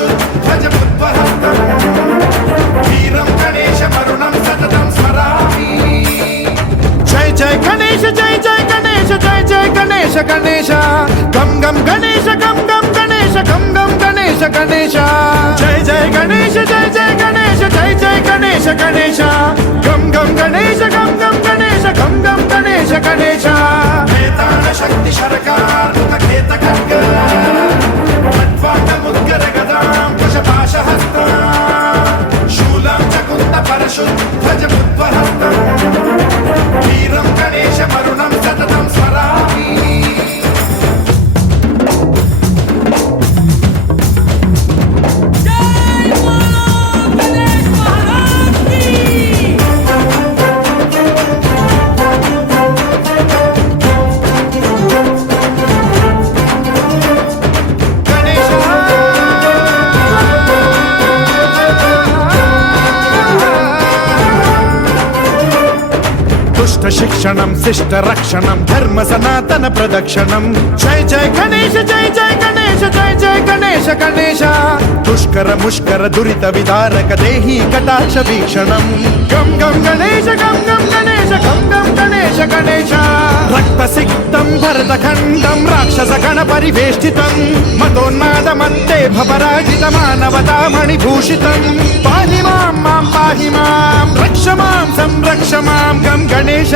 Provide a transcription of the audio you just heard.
परशुध्वजमुद्वहस्तम् वीरं गणेशमरुणं सततं स्मरामि। जय जय गणेश जय जय गणेश जय जय गणेश गणेश गम गम गणेश गम गम गणेश गम गम गणेश गणेश जय जय गणेश जय जय गणेश जय जय गणेश गणेश गम गम गणेश गम गम गणेश गम गम गणेश गणेश वेताल शक्ति शरकार खेत खड्ग खट्वाट मुद्गर गदां कुशपाशहस्तां शूलं च कुन्द परशुध्वजमुद्वहस्तम् वीरं गणेशमरुणं सततं स्मरामि। शिक्षणं शिष्ट रक्षणं धर्म सनातन प्रदक्षिणं जय जय गणेश जय जय गणेश जय जय गणेश गणेश दुष्कर मुष्कर दुरित विदारक देहि कटाक्ष वीक्षणं गम गम गणेश गम गम गणेश गम गम गणेश गणेश रक्त सिक्तं भरतखण्डं राक्षस गण परिवेष्टितं मदोन्माद मत्ते भवराजित मानवता मणिभूषितं पाहि मां मां पाहि मां रक्ष मां संरक्ष मां गम गणेश।